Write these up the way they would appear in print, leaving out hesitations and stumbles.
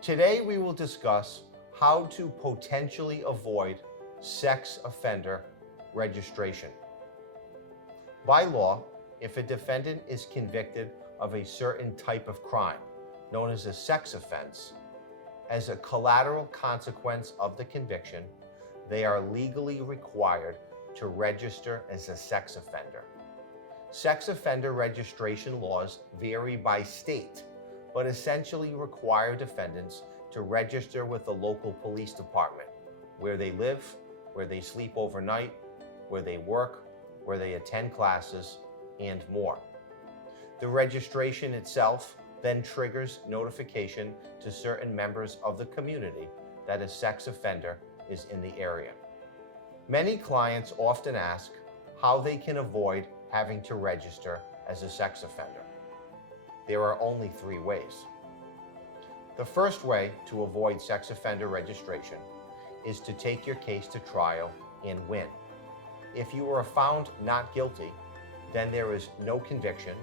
Today we will discuss how to potentially avoid sex offender registration. By law, if a defendant is convicted of a certain type of crime, known as a sex offense, as a collateral consequence of the conviction, they are legally required to register as a sex offender. Sex offender registration laws vary by state, but essentially require defendants to register with the local police department, where they live, where they sleep overnight, where they work, where they attend classes, and more. The registration itself then triggers notification to certain members of the community that a sex offender is in the area. Many clients often ask how they can avoid having to register as a sex offender. There are only three ways. The first way to avoid sex offender registration is to take your case to trial and win. If you are found not guilty, then there is no conviction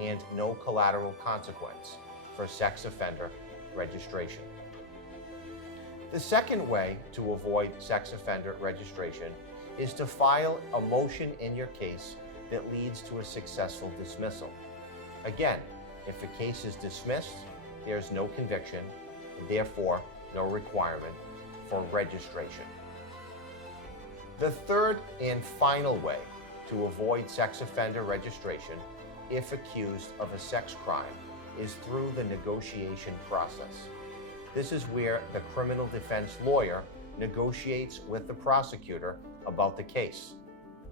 and no collateral consequence for sex offender registration. The second way to avoid sex offender registration is to file a motion in your case that leads to a successful dismissal. Again, if a case is dismissed, there's no conviction, and therefore no requirement for registration. The third and final way to avoid sex offender registration, if accused of a sex crime, is through the negotiation process. This is where the criminal defense lawyer negotiates with the prosecutor about the case,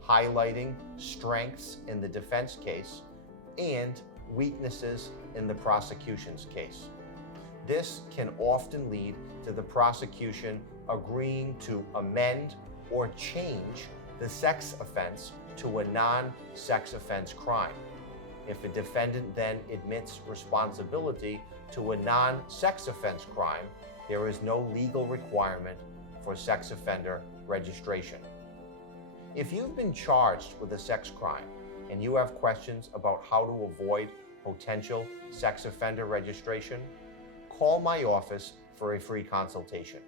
highlighting strengths in the defense case and weaknesses in the prosecution's case. This can often lead to the prosecution agreeing to amend or change the sex offense to a non-sex offense crime. If a defendant then admits responsibility to a non-sex offense crime, there is no legal requirement for sex offender registration. If you've been charged with a sex crime and you have questions about how to avoid potential sex offender registration, call my office for a free consultation.